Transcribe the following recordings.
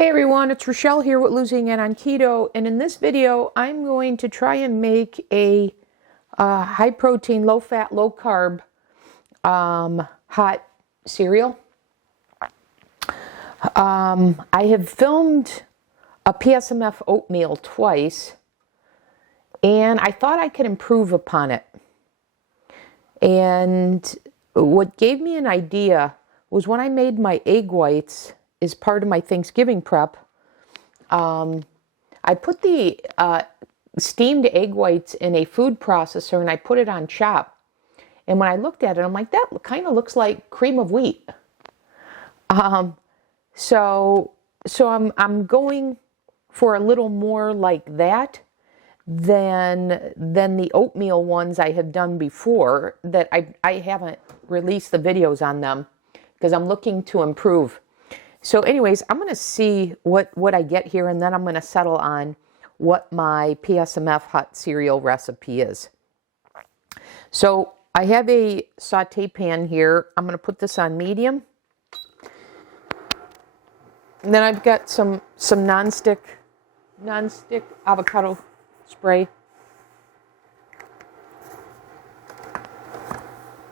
Hey everyone, it's Rochelle here with Losing It on Keto, and in this video I'm going to try and make a high protein, low fat, low carb hot cereal. I have filmed a PSMF oatmeal twice, and I thought I could improve upon it. And what gave me an idea was when I made my egg whites as part of my Thanksgiving prep. I put the steamed egg whites in a food processor and I put it on chop. And when I looked at it, I'm like, that kind of looks like cream of wheat. So I'm going for a little more like that than the oatmeal ones I have done before that I haven't released the videos on them because I'm looking to improve. So anyways, I'm going to see what I get here, and then I'm going to settle on what my PSMF hot cereal recipe is. So I have a saute pan here. I'm going to put this on medium. And then I've got some non-stick avocado spray.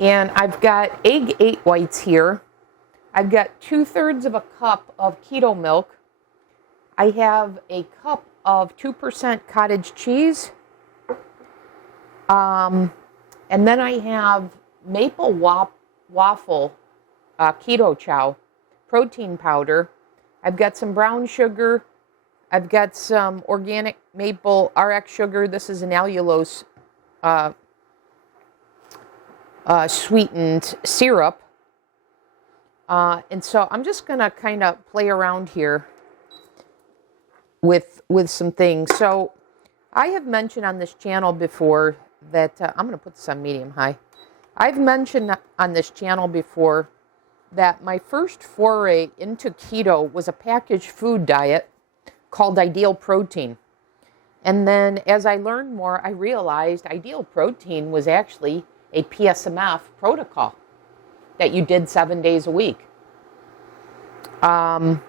And I've got egg 8 whites here. I've got 2/3 of a cup of keto milk. I have a cup of 2% cottage cheese. And then I have maple waffle keto chow protein powder. I've got some brown sugar. I've got some organic maple RX sugar. This is an allulose sweetened syrup. And so I'm just going to kind of play around here with some things. So I have mentioned on this channel before that, I'm going to put this on medium high. I've mentioned on this channel before that my first foray into keto was a packaged food diet called Ideal Protein. And then as I learned more, I realized Ideal Protein was actually a PSMF protocol that you did 7 days a week. And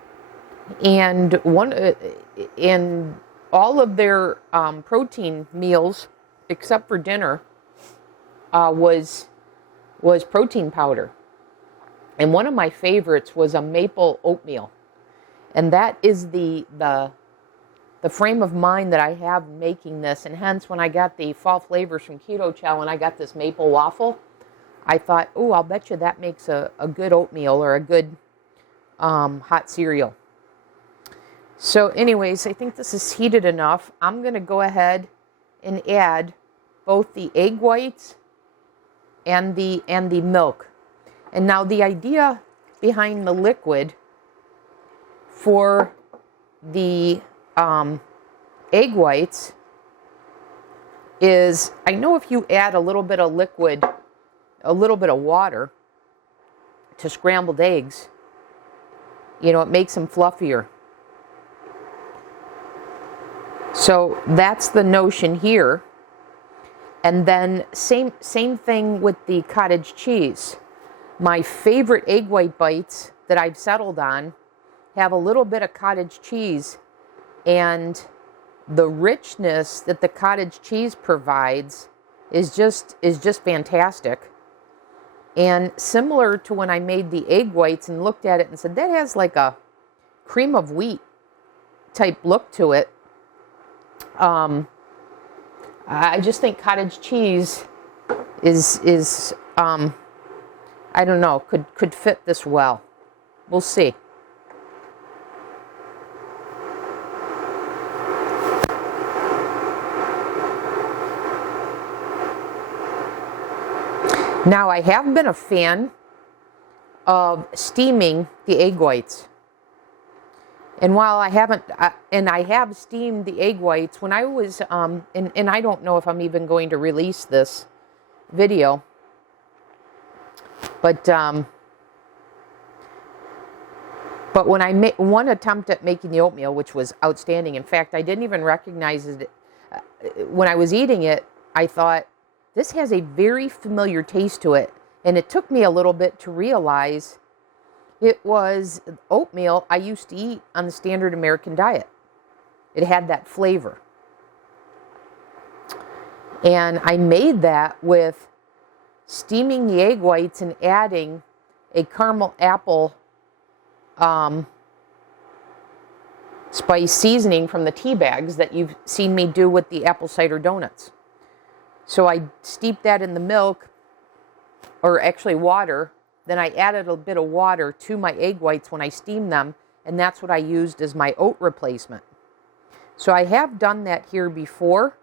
all of their protein meals, except for dinner, was protein powder. And one of my favorites was a maple oatmeal. And that is the frame of mind that I have making this. And hence, when I got the fall flavors from Keto Chow and I got this maple waffle, I thought, oh, I'll bet you that makes a good oatmeal or a good hot cereal. So anyways, I think this is heated enough. I'm going to go ahead and add both the egg whites and the milk. And now the idea behind the liquid for the egg whites is, I know if you add a little bit of liquid, a little bit of water to scrambled eggs, it makes them fluffier. So that's the notion here. And then same thing with the cottage cheese. My favorite egg white bites that I've settled on have a little bit of cottage cheese, and the richness that the cottage cheese provides is just fantastic. And similar to when I made the egg whites and looked at it and said, that has like a cream of wheat type look to it. I just think cottage cheese is I don't know, could fit this well. We'll see. Now, I have been a fan of steaming the egg whites. And while I haven't, and I have steamed the egg whites, when I was, and I don't know if I'm even going to release this video, but when I made one attempt at making the oatmeal, which was outstanding. In fact, I didn't even recognize it. When I was eating it, I thought, this has a very familiar taste to it. And it took me a little bit to realize It was oatmeal I used to eat on the standard American diet. It had that flavor. And I made that with steaming the egg whites and adding a caramel apple spice seasoning from the tea bags that you've seen me do with the apple cider donuts. So I steeped that in the milk, or actually water. Then I added a bit of water to my egg whites when I steamed them, and that's what I used as my oat replacement. So I have done that here before.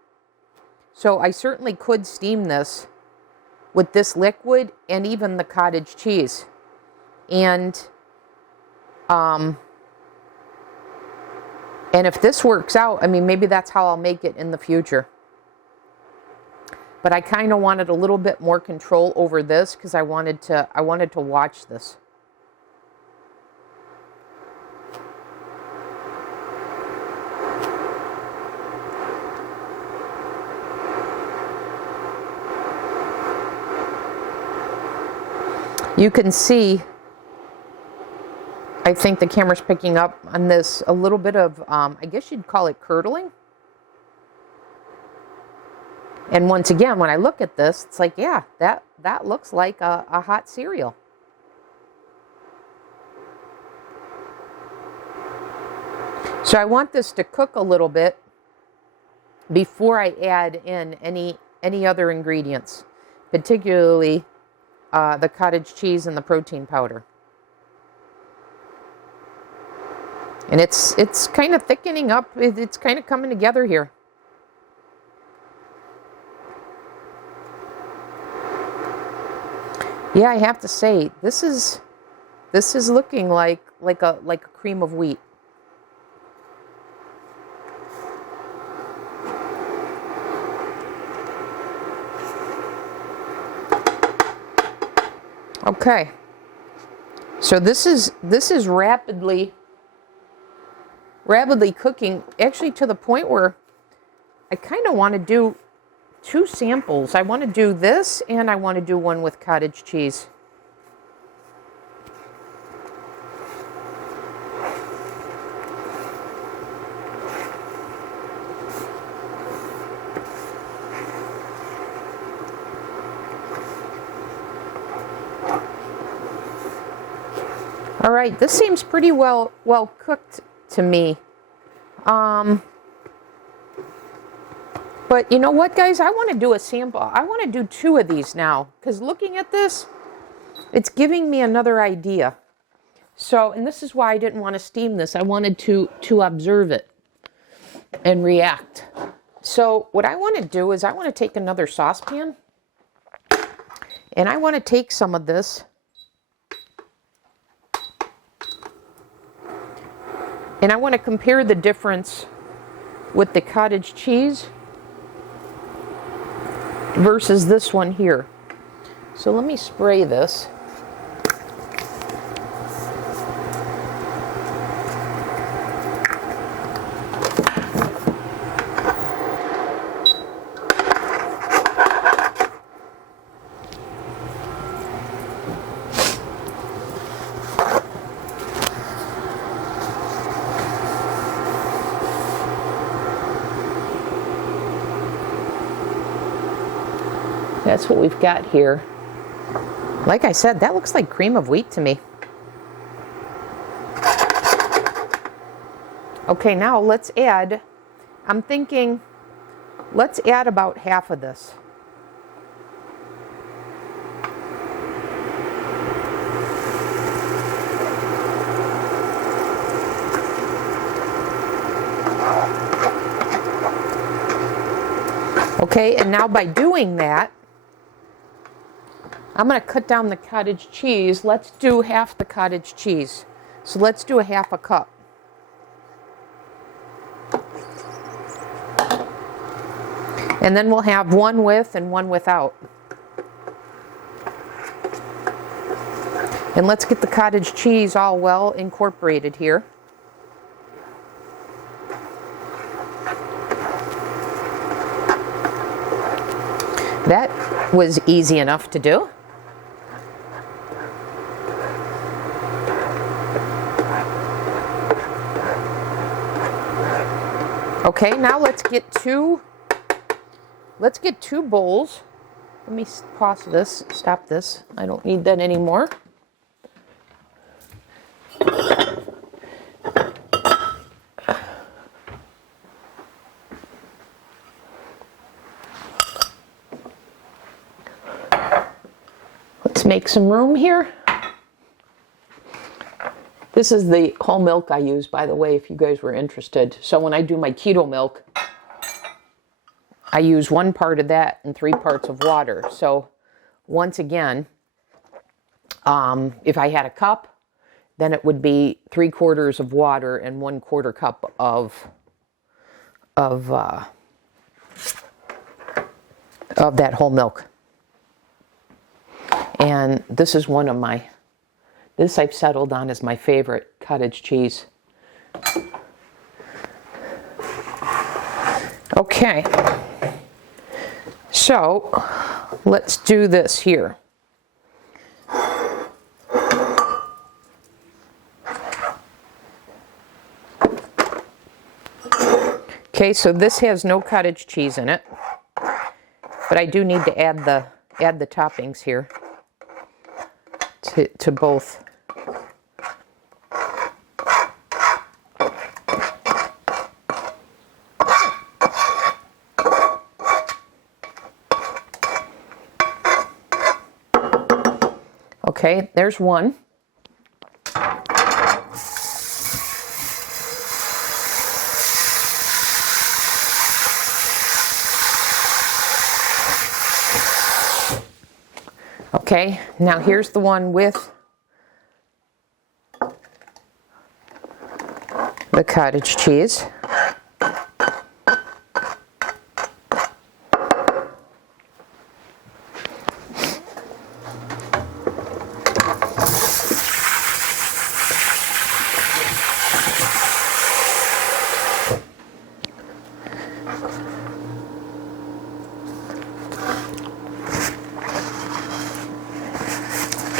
So I certainly could steam this with this liquid and even the cottage cheese. And if this works out, I mean, maybe that's how I'll make it in the future. But I kind of wanted a little bit more control over this because I wanted to watch this. You can see, I think the camera's picking up on this, a little bit of, I guess you'd call it curdling. And once again, when I look at this, it's like, yeah, that looks like a hot cereal. So I want this to cook a little bit before I add in any other ingredients, particularly the cottage cheese and the protein powder. And it's kind of thickening up. It's kind of coming together here. Yeah, I have to say, this is looking like a cream of wheat. Okay. So this is rapidly cooking, actually to the point where I kind of want to do two samples. I want to do this, and I want to do one with cottage cheese. All right, this seems pretty well cooked to me. But you know what, guys? I want to do a sample. I want to do two of these now, because looking at this, it's giving me another idea. So, and this is why I didn't want to steam this. I wanted to observe it and react. So what I want to do is I want to take another saucepan, and I want to take some of this and I want to compare the difference with the cottage cheese versus this one here. So let me spray this. That's what we've got here. Like I said, that looks like cream of wheat to me. Okay, now let's add, I'm thinking, let's add about half of this. Okay, and now by doing that, I'm going to cut down the cottage cheese. Let's do half the cottage cheese. So let's do a half a cup. And then we'll have one with and one without. And let's get the cottage cheese all well incorporated here. That was easy enough to do. Okay, now let's get two bowls. Let me pause this, stop this. I don't need that anymore. Let's make some room here. This is the whole milk I use, by the way, if you guys were interested. So when I do my keto milk, I use 1 part of that and 3 parts of water. So once again, if I had a cup, then it would be 3/4 of water and 1/4 cup of that whole milk. And this is one of my, this I've settled on as my favorite, cottage cheese. Okay, so let's do this here. Okay, so this has no cottage cheese in it, but I do need to add the toppings here to both. Okay, there's one. Okay, now here's the one with the cottage cheese.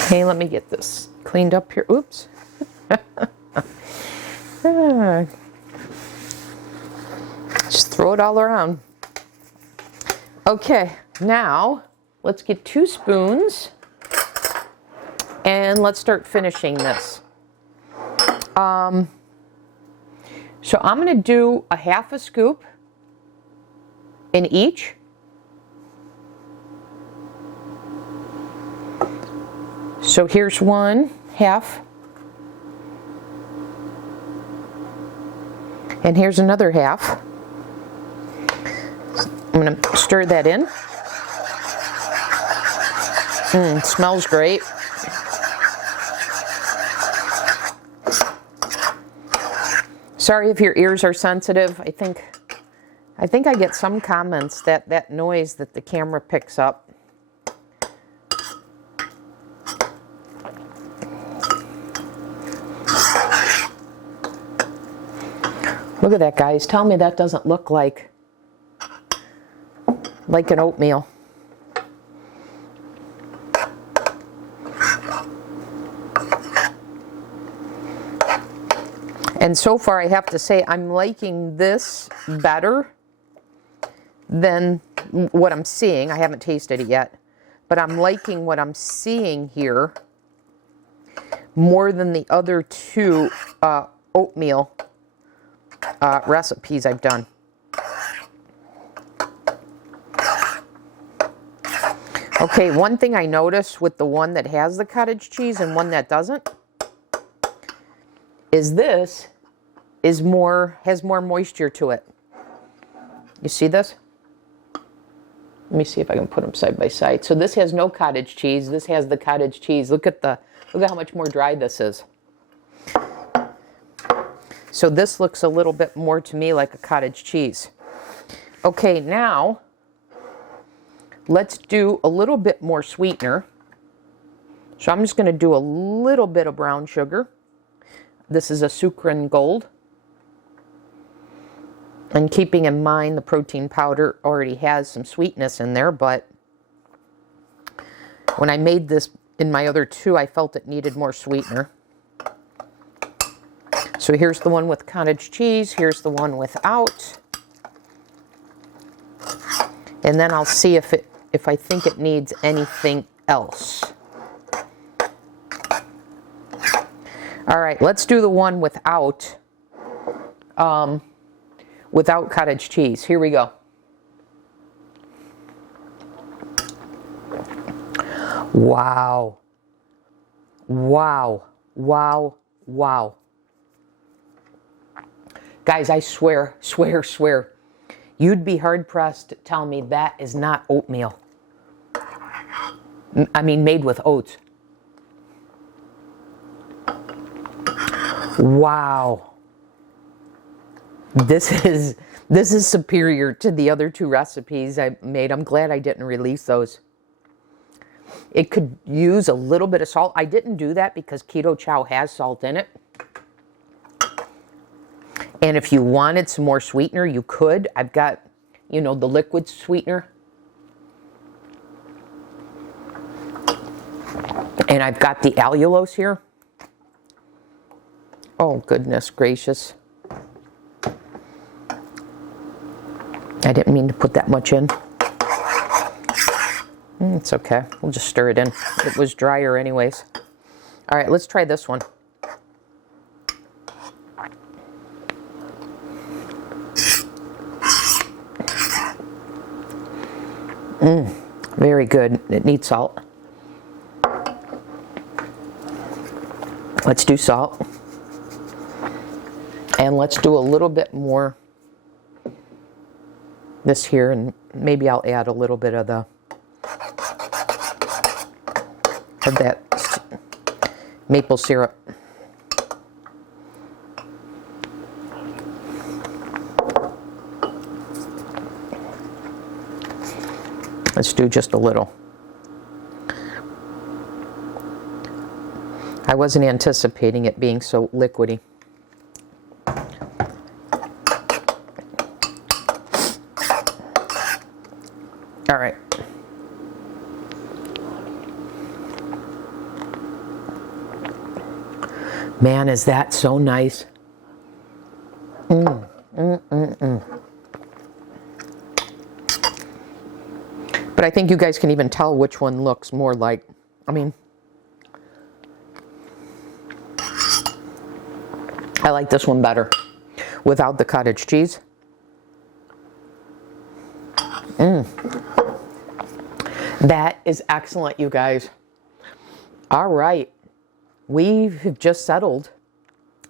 Okay, let me get this cleaned up here. Oops. Just throw it all around. Okay, now let's get 2 spoons and let's start finishing this. So I'm going to do a 1/2 scoop in each. So here's 1/2, and here's another 1/2. I'm going to stir that in. Smells great. Sorry if your ears are sensitive. I think I get some comments that noise that the camera picks up. Look at that, guys. Tell me that doesn't look like an oatmeal. And so far, I have to say, I'm liking this better than what I'm seeing. I haven't tasted it yet, but I'm liking what I'm seeing here more than the other 2 oatmeal recipes I've done. Okay, one thing I noticed with the one that has the cottage cheese and one that doesn't is this has more moisture to it. You see this? Let me see if I can put them side by side. So this has no cottage cheese. This has the cottage cheese. Look at how much more dry this is. So this looks a little bit more to me like a cottage cheese. Okay, now let's do a little bit more sweetener. So I'm just going to do a little bit of brown sugar. This is a Sucrin Gold. And keeping in mind the protein powder already has some sweetness in there, but when I made this in my other 2, I felt it needed more sweetener. So here's the one with cottage cheese. Here's the one without. And then I'll see if I think it needs anything else. All right, let's do the one without cottage cheese. Here we go. Wow. Wow. Wow. Wow. Guys, I swear, you'd be hard-pressed to tell me that is not oatmeal. I mean, made with oats. Wow. This is superior to the other two recipes I made. I'm glad I didn't release those. It could use a little bit of salt. I didn't do that because Keto Chow has salt in it. And if you wanted some more sweetener, you could. I've got, you know, the liquid sweetener. And I've got the allulose here. Oh, goodness gracious. I didn't mean to put that much in. It's okay. We'll just stir it in. It was drier anyways. All right, let's try this one. Very good. It needs salt. Let's do salt. And let's do a little bit more this here, and maybe I'll add a little bit of that maple syrup. Let's do just a little. I wasn't anticipating it being so liquidy. All right. Man, is that so nice. But I think you guys can even tell which one looks more like, I mean, I like this one better without the cottage cheese. That is excellent, you guys. All right. We've just settled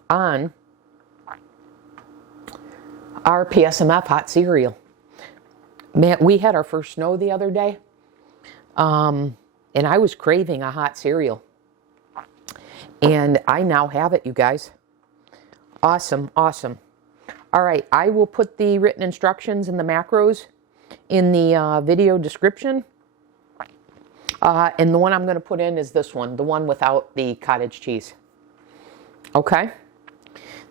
on our PSMF hot cereal. Man, we had our first snow the other day, and I was craving a hot cereal. And I now have it, you guys. Awesome, awesome. All right, I will put the written instructions and the macros in the video description. And the one I'm going to put in is this one, the one without the cottage cheese. Okay,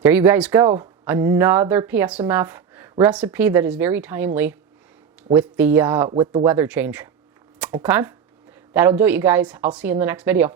there you guys go. Another PSMF recipe that is very timely with the weather change. Okay, that'll do it, you guys. I'll see you in the next video.